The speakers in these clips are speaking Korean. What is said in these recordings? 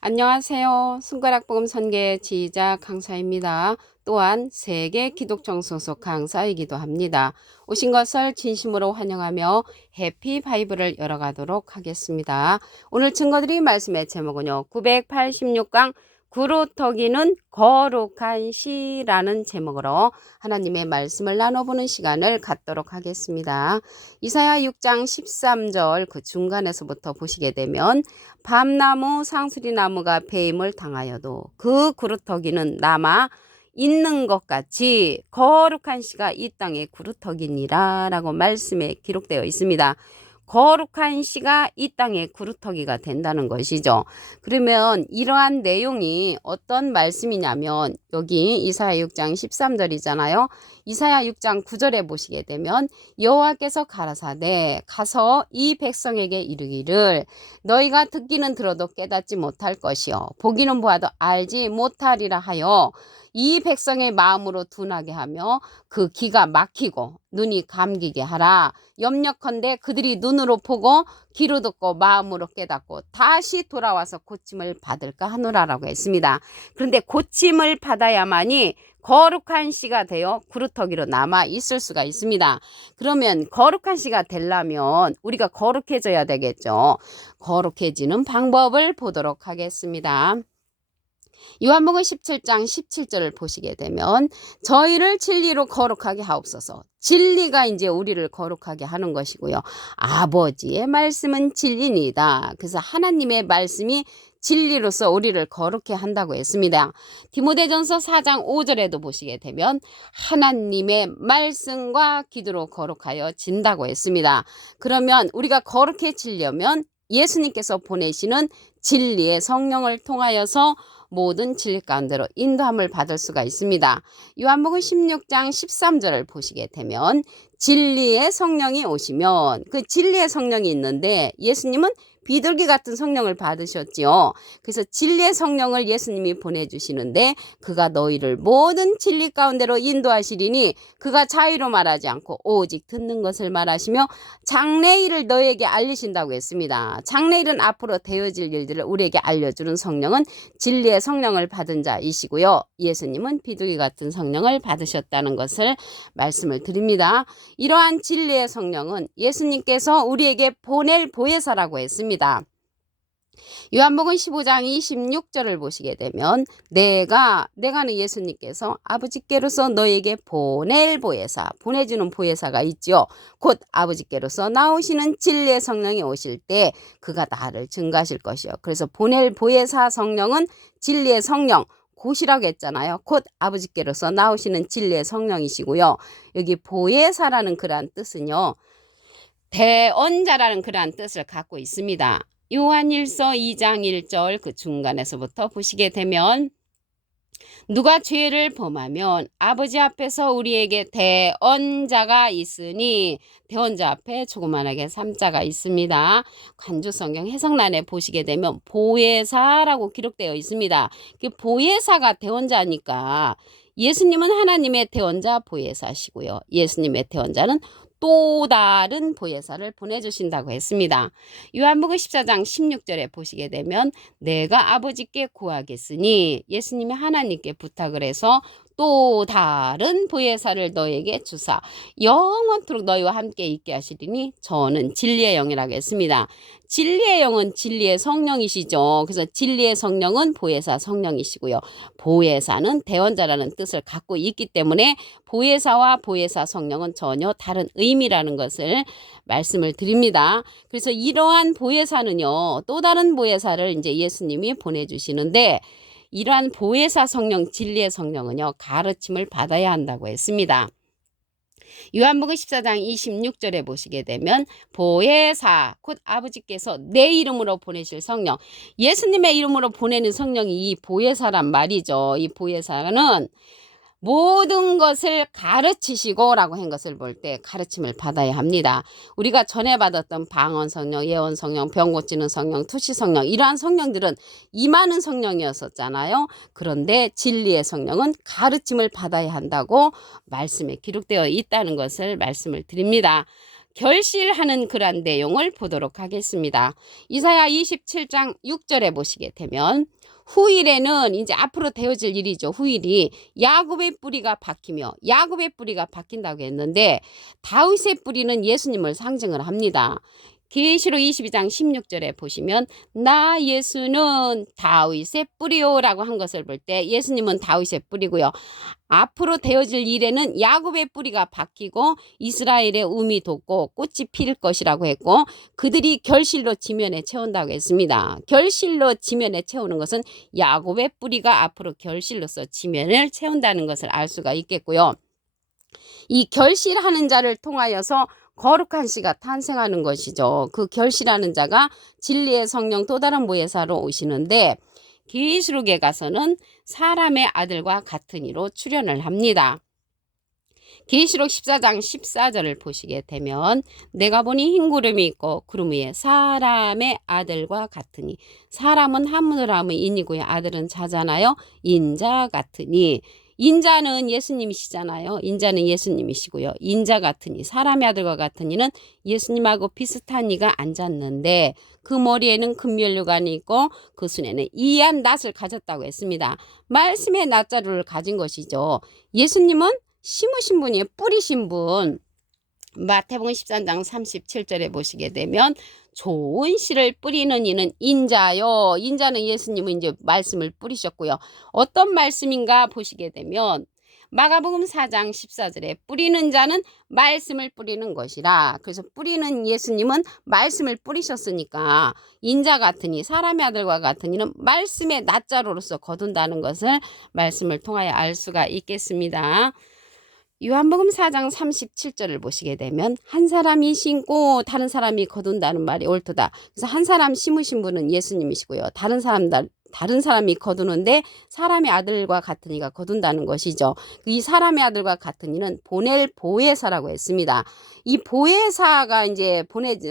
안녕하세요. 손가락복음 선계 지휘자 강사입니다. 또한 세계 기독청 소속 강사이기도 합니다. 오신 것을 진심으로 환영하며 해피 바이블을 열어가도록 하겠습니다. 오늘 증거드린 말씀의 제목은요. 986강 구루터기는 거룩한 시라는 제목으로 하나님의 말씀을 나눠보는 시간을 갖도록 하겠습니다. 이사야 6장 13절 그 중간에서부터 보시게 되면 밤나무 상수리나무가 배임을 당하여도 그 구루터기는 남아 있는 것 같이 거룩한 시가 이 땅에 구루터기니라 라고 말씀에 기록되어 있습니다. 거룩한 시가 이 땅에 구루터기가 된다는 것이죠. 그러면 이러한 내용이 어떤 말씀이냐면 여기 이사야 6장 13절이잖아요. 이사야 6장 9절에 보시게 되면 여호와께서 가라사대 가서 이 백성에게 이르기를 너희가 듣기는 들어도 깨닫지 못할 것이요 보기는 보아도 알지 못하리라 하여 이 백성의 마음으로 둔하게 하며 그 귀가 막히고 눈이 감기게 하라. 염려컨대 그들이 눈으로 보고 귀로 듣고 마음으로 깨닫고 다시 돌아와서 고침을 받을까 하노라라고 했습니다. 그런데 고침을 받아야만이 거룩한 씨가 되어 구루터기로 남아 있을 수가 있습니다. 그러면 거룩한 씨가 되려면 우리가 거룩해져야 되겠죠. 거룩해지는 방법을 보도록 하겠습니다. 요한복음 17장 17절을 보시게 되면 저희를 진리로 거룩하게 하옵소서. 진리가 이제 우리를 거룩하게 하는 것이고요. 아버지의 말씀은 진리니다. 그래서 하나님의 말씀이 진리로서 우리를 거룩해 한다고 했습니다. 디모데전서 4장 5절에도 보시게 되면 하나님의 말씀과 기도로 거룩하여 진다고 했습니다. 그러면 우리가 거룩해지려면 예수님께서 보내시는 진리의 성령을 통하여서 모든 진리 가운데로 인도함을 받을 수가 있습니다. 요한복음 16장 13절을 보시게 되면 진리의 성령이 오시면 그 진리의 성령이 있는데 예수님은 비둘기 같은 성령을 받으셨지요. 그래서 진리의 성령을 예수님이 보내주시는데 그가 너희를 모든 진리 가운데로 인도하시리니 그가 자유로 말하지 않고 오직 듣는 것을 말하시며 장래일을 너희에게 알리신다고 했습니다. 장래일은 앞으로 되어질 일들을 우리에게 알려주는 성령은 진리의 성령을 받은 자이시고요. 예수님은 비둘기 같은 성령을 받으셨다는 것을 말씀을 드립니다. 이러한 진리의 성령은 예수님께서 우리에게 보낼 보혜사라고 했습니다. 요한복음 15장 26절을 보시게 되면 내가는 예수님께서 아버지께로서 너에게 보낼 보혜사, 보내주는 보혜사가 있죠. 곧 아버지께로서 나오시는 진리의 성령이 오실 때 그가 나를 증거하실 것이요. 그래서 보낼 보혜사 성령은 진리의 성령, 곧이라고 했잖아요. 곧 아버지께로서 나오시는 진리의 성령이시고요. 여기 보혜사라는 그러한 뜻은요. 대언자라는 그러한 뜻을 갖고 있습니다. 요한일서 2장 1절 그 중간에서부터 보시게 되면 누가 죄를 범하면 아버지 앞에서 우리에게 대언자가 있으니 대언자 앞에 조그만하게 3자가 있습니다. 간주성경 해석란에 보시게 되면 보혜사라고 기록되어 있습니다. 보혜사가 대언자니까 예수님은 하나님의 대언자 보혜사시고요. 예수님의 대언자는 또 다른 보혜사를 보내주신다고 했습니다. 요한복음 14장 16절에 보시게 되면 내가 아버지께 구하겠으니 예수님이 하나님께 부탁을 해서 또 다른 보혜사를 너에게 주사 영원토록 너희와 함께 있게 하시리니 저는 진리의 영이라고 했습니다. 진리의 영은 진리의 성령이시죠. 그래서 진리의 성령은 보혜사 성령이시고요. 보혜사는 대언자라는 뜻을 갖고 있기 때문에 보혜사와 보혜사 성령은 전혀 다른 의미라는 것을 말씀을 드립니다. 그래서 이러한 보혜사는요. 또 다른 보혜사를 이제 예수님이 보내주시는데 이러한 보혜사 성령, 진리의 성령은요. 가르침을 받아야 한다고 했습니다. 요한복음 14장 26절에 보시게 되면 보혜사 곧 아버지께서 내 이름으로 보내실 성령, 예수님의 이름으로 보내는 성령이 이 보혜사란 말이죠. 이 보혜사는 모든 것을 가르치시고 라고 한 것을 볼 때 가르침을 받아야 합니다. 우리가 전에 받았던 방언 성령, 예언 성령, 병 고치는 성령, 투시 성령 이러한 성령들은 임하는 성령이었었잖아요. 그런데 진리의 성령은 가르침을 받아야 한다고 말씀에 기록되어 있다는 것을 말씀을 드립니다. 결실하는 그러한 내용을 보도록 하겠습니다. 이사야 27장 6절에 보시게 되면 후일에는 이제 앞으로 되어질 일이죠. 후일이 야곱의 뿌리가 박히며 야곱의 뿌리가 박힌다고 했는데 다윗의 뿌리는 예수님을 상징을 합니다. 계시록 22장 16절에 보시면 나 예수는 다윗의 뿌리요라고 한 것을 볼 때 예수님은 다윗의 뿌리고요. 앞으로 되어질 일에는 야곱의 뿌리가 박히고 이스라엘의 움이 돋고 꽃이 필 것이라고 했고 그들이 결실로 지면에 채운다고 했습니다. 결실로 지면에 채우는 것은 야곱의 뿌리가 앞으로 결실로서 지면을 채운다는 것을 알 수가 있겠고요. 이 결실하는 자를 통하여서 거룩한 씨가 탄생하는 것이죠. 그 결실하는 자가 진리의 성령 또 다른 보혜사로 오시는데 계시록에 가서는 사람의 아들과 같은 이로 출현을 합니다. 계시록 14장 14절을 보시게 되면 내가 보니 흰 구름이 있고 구름 위에 사람의 아들과 같으니 사람은 한문으로 하면 인이고요. 아들은 자잖아요. 인자 같으니 인자는 예수님이시잖아요. 인자는 예수님이시고요. 인자 같으니 사람의 아들과 같으니는 예수님하고 비슷한 이가 앉았는데 그 머리에는 금면류관이 있고 그 손에는 이한 낫을 가졌다고 했습니다. 말씀의 낫자루를 가진 것이죠. 예수님은 심으신 분이에요. 뿌리신 분. 마태복음 13장 37절에 보시게 되면 좋은 씨를 뿌리는 이는 인자요. 인자는 예수님은 이제 말씀을 뿌리셨고요. 어떤 말씀인가 보시게 되면 마가복음 4장 14절에 뿌리는 자는 말씀을 뿌리는 것이라. 그래서 뿌리는 예수님은 말씀을 뿌리셨으니까 인자 같으니 사람의 아들과 같으니는 말씀의 낫자로로서 거둔다는 것을 말씀을 통하여 알 수가 있겠습니다. 요한복음 4장 37절을 보시게 되면 한 사람이 심고 다른 사람이 거둔다는 말이 옳도다. 그래서 한 사람 심으신 분은 예수님이시고요. 다른 사람이 거두는데 사람의 아들과 같은 이가 거둔다는 것이죠. 이 사람의 아들과 같은 이는 보낼 보혜사라고 했습니다. 이 보혜사가 이제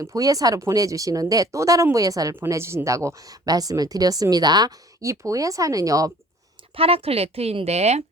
보혜사를 보내주시는데 또 다른 보혜사를 보내주신다고 말씀을 드렸습니다. 이 보혜사는요, 파라클레트인데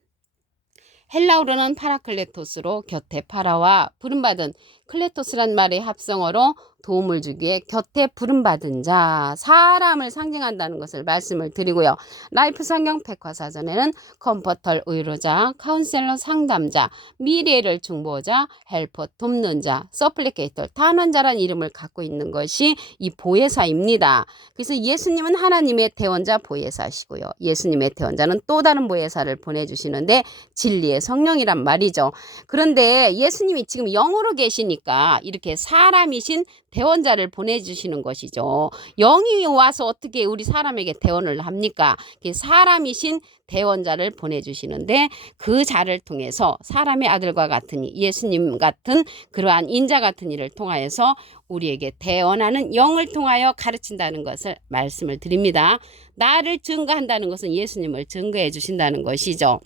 헬라어로는 파라클레토스로 곁에 파라와 부름받은 클레토스란 말의 합성어로 도움을 주기에 곁에 부름받은 자, 사람을 상징한다는 것을 말씀을 드리고요. 라이프 성경 백과사전에는 컴포터 의로자, 카운셀러 상담자, 미래를 중보자, 헬퍼 돕는 자, 서플리케이터 탄원자란 이름을 갖고 있는 것이 이 보혜사입니다. 그래서 예수님은 하나님의 대원자 보혜사시고요. 예수님의 대원자는 또 다른 보혜사를 보내주시는데 진리의 성령이란 말이죠. 그런데 예수님이 지금 영으로 계시니까 이렇게 사람이신 대원자를 보내주시는 것이죠. 영이 와서 어떻게 우리 사람에게 대원을 합니까? 사람이신 대원자를 보내주시는데 그 자를 통해서 사람의 아들과 같으니 예수님 같은 그러한 인자 같은 이를 통하여서 우리에게 대원하는 영을 통하여 가르친다는 것을 말씀을 드립니다. 나를 증거한다는 것은 예수님을 증거해 주신다는 것이죠.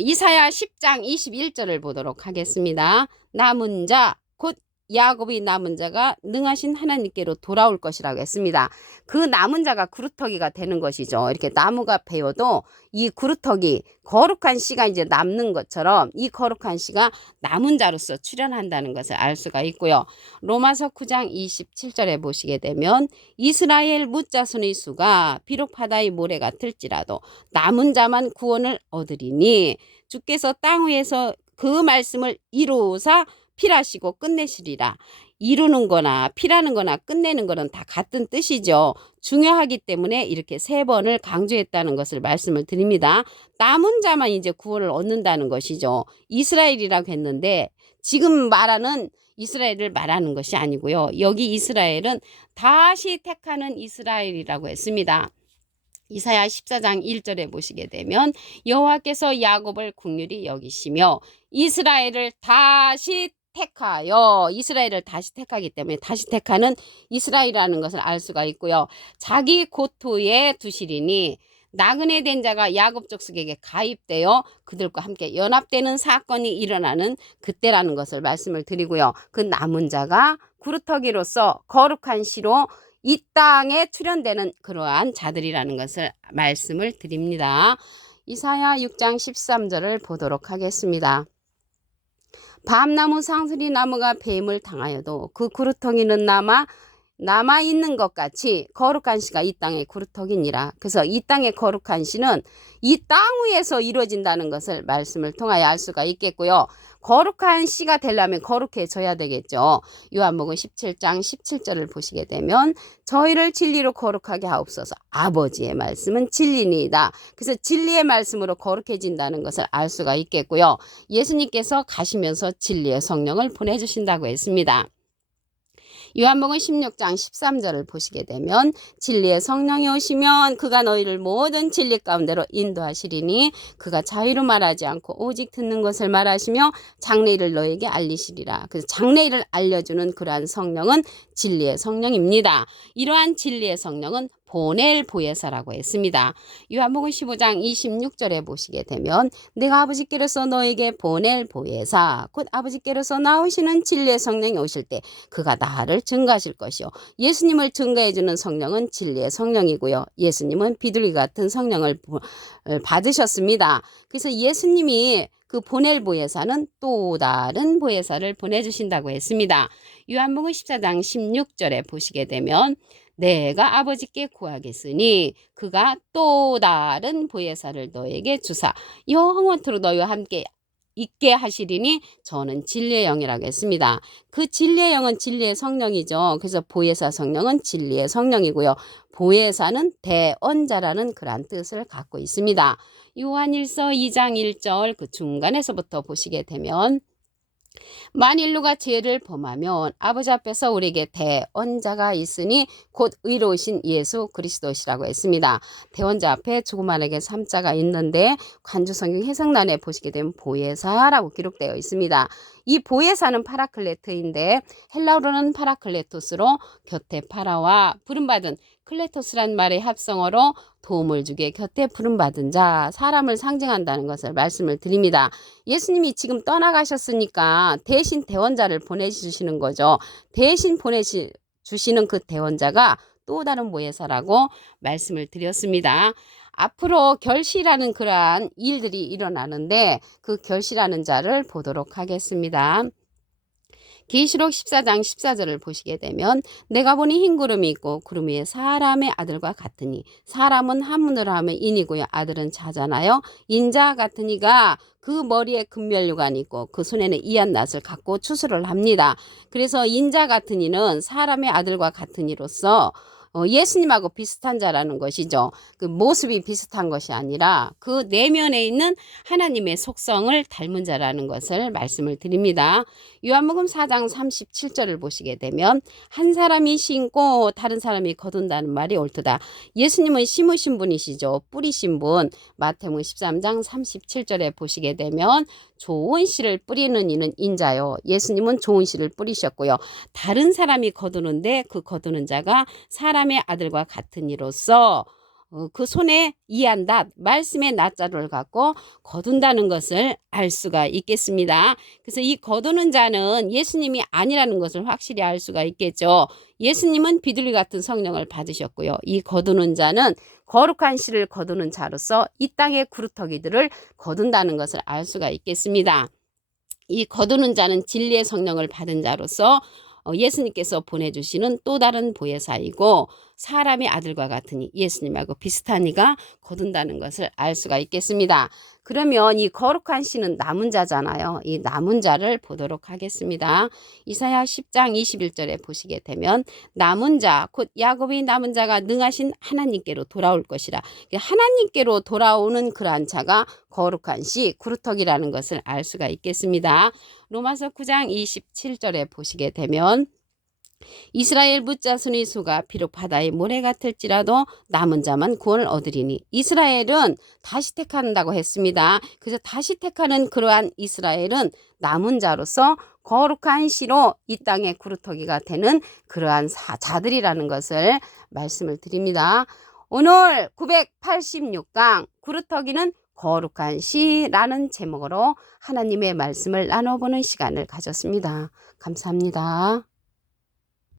이사야 10장 21절을 보도록 하겠습니다. 남은 자 곧 야곱이 남은 자가 능하신 하나님께로 돌아올 것이라고 했습니다. 그 남은 자가 구루터기가 되는 것이죠. 이렇게 나무가 베어도 이 구루터기 거룩한 씨가 이제 남는 것처럼 이 거룩한 씨가 남은 자로서 출현한다는 것을 알 수가 있고요. 로마서 9장 27절에 보시게 되면 이스라엘 뭇자손의 수가 비록 바다의 모래 같을지라도 남은 자만 구원을 얻으리니 주께서 땅 위에서 그 말씀을 이루사 필하시고 끝내시리라. 이루는 거나 필하는 거나 끝내는 거는 다 같은 뜻이죠. 중요하기 때문에 이렇게 3번을 강조했다는 것을 말씀을 드립니다. 남은 자만 이제 구원을 얻는다는 것이죠. 이스라엘이라고 했는데 지금 말하는 이스라엘을 말하는 것이 아니고요. 여기 이스라엘은 다시 택하는 이스라엘이라고 했습니다. 이사야 14장 1절에 보시게 되면 여호와께서 야곱을 긍휼히 여기시며 이스라엘을 다시 택하여 이스라엘을 다시 택하기 때문에 다시 택하는 이스라엘이라는 것을 알 수가 있고요. 자기 고토에 두시리니 나그네 된 자가 야곱 족속에게 가입되어 그들과 함께 연합되는 사건이 일어나는 그때라는 것을 말씀을 드리고요. 그 남은 자가 구루터기로서 거룩한 씨로 이 땅에 출현되는 그러한 자들이라는 것을 말씀을 드립니다. 이사야 6장 13절을 보도록 하겠습니다. 밤나무 상수리 나무가 뱀을 당하여도 그 구루텅이는 남아 있는 것 같이 거룩한 씨가 이 땅의 구루텅이니라. 그래서 이 땅의 거룩한 씨는 이 땅 위에서 이루어진다는 것을 말씀을 통하여 알 수가 있겠고요. 거룩한 씨가 되려면 거룩해져야 되겠죠. 요한복음 17장 17절을 보시게 되면 저희를 진리로 거룩하게 하옵소서. 아버지의 말씀은 진리니이다. 그래서 진리의 말씀으로 거룩해진다는 것을 알 수가 있겠고요. 예수님께서 가시면서 진리의 성령을 보내주신다고 했습니다. 요한복음 16장 13절을 보시게 되면 진리의 성령이 오시면 그가 너희를 모든 진리 가운데로 인도하시리니 그가 자유로 말하지 않고 오직 듣는 것을 말하시며 장래일을 너희에게 알리시리라. 그래서 장래일을 알려주는 그러한 성령은 진리의 성령입니다. 이러한 진리의 성령은 보낼 보혜사라고 했습니다. 요한복음 15장 26절에 보시게 되면 내가 아버지께로서 너에게 보낼 보혜사 곧 아버지께로서 나오시는 진리의 성령이 오실 때 그가 나를 증거하실 것이요. 예수님을 증거해 주는 성령은 진리의 성령이고요. 예수님은 비둘기 같은 성령을 받으셨습니다. 그래서 예수님이 그 보낼 보혜사는 또 다른 보혜사를 보내주신다고 했습니다. 요한복음 14장 16절에 보시게 되면 내가 아버지께 구하겠으니 그가 또 다른 보혜사를 너에게 주사 영원토록 너희와 함께 있게 하시리니 저는 진리의 영이라고 했습니다. 그 진리의 영은 진리의 성령이죠. 그래서 보혜사 성령은 진리의 성령이고요. 보혜사는 대언자라는 그런 뜻을 갖고 있습니다. 요한일서 2장 1절 그 중간에서부터 보시게 되면 만일 누가 죄를 범하면 아버지 앞에서 우리에게 대언자가 있으니 곧 의로우신 예수 그리스도시라고 했습니다. 대언자 앞에 조그만하게 3자가 있는데 관주성경 해석란에 보시게 되면 보혜사라고 기록되어 있습니다. 이 보혜사는 파라클레트인데 헬라어로는 파라클레토스로 곁에 파라와 부름받은 클레토스란 말의 합성어로 도움을 주게 곁에 부름받은 자, 사람을 상징한다는 것을 말씀을 드립니다. 예수님이 지금 떠나가셨으니까 대신 대원자를 보내주시는 거죠. 대신 보내주시는 그 대원자가 또 다른 보혜사라고 말씀을 드렸습니다. 앞으로 결실하는 그러한 일들이 일어나는데 그 결실하는 자를 보도록 하겠습니다. 계시록 14장 14절을 보시게 되면 내가 보니 흰 구름이 있고 구름 위에 사람의 아들과 같으니 사람은 한문으로 하면 인이고요. 아들은 자잖아요. 인자 같은 이가 그 머리에 금면류관이 있고 그 손에는 이한 낫을 갖고 추수를 합니다. 그래서 인자 같은 이는 사람의 아들과 같은 이로서 예수님하고 비슷한 자라는 것이죠. 그 모습이 비슷한 것이 아니라 그 내면에 있는 하나님의 속성을 닮은 자라는 것을 말씀을 드립니다. 요한복음 4장 37절을 보시게 되면 한 사람이 심고 다른 사람이 거둔다는 말이 옳도다. 예수님은 심으신 분이시죠. 뿌리신 분. 마태복음 13장 37절에 보시게 되면 좋은 씨를 뿌리는 이는 인자요. 예수님은 좋은 씨를 뿌리셨고요. 다른 사람이 거두는데 그 거두는 자가 사람의 아들과 같은 이로서 그 손에 이한 낫, 말씀의 낫자루를 갖고 거둔다는 것을 알 수가 있겠습니다. 그래서 이 거두는 자는 예수님이 아니라는 것을 확실히 알 수가 있겠죠. 예수님은 비둘기 같은 성령을 받으셨고요. 이 거두는 자는 거룩한 씨를 거두는 자로서 이 땅의 구루터기들을 거둔다는 것을 알 수가 있겠습니다. 이 거두는 자는 진리의 성령을 받은 자로서 예수님께서 보내주시는 또 다른 보혜사이고 사람의 아들과 같으니 예수님하고 비슷한 이가 거둔다는 것을 알 수가 있겠습니다. 그러면 이 거룩한 씨는 남은 자잖아요. 이 남은 자를 보도록 하겠습니다. 이사야 10장 21절에 보시게 되면 남은 자, 곧 야곱이 남은 자가 능하신 하나님께로 돌아올 것이라. 하나님께로 돌아오는 그러한 자가 거룩한 씨, 구루터기라는 것을 알 수가 있겠습니다. 로마서 9장 27절에 보시게 되면 이스라엘 뭇자순의 수가 비록 바다의 모래 같을지라도 남은 자만 구원을 얻으리니 이스라엘은 다시 택한다고 했습니다. 그래서 다시 택하는 그러한 이스라엘은 남은 자로서 거룩한 씨로 이 땅의 구루터기가 되는 그러한 자들이라는 것을 말씀을 드립니다. 오늘 986강 구루터기는 거룩한 씨라는 제목으로 하나님의 말씀을 나눠보는 시간을 가졌습니다. 감사합니다.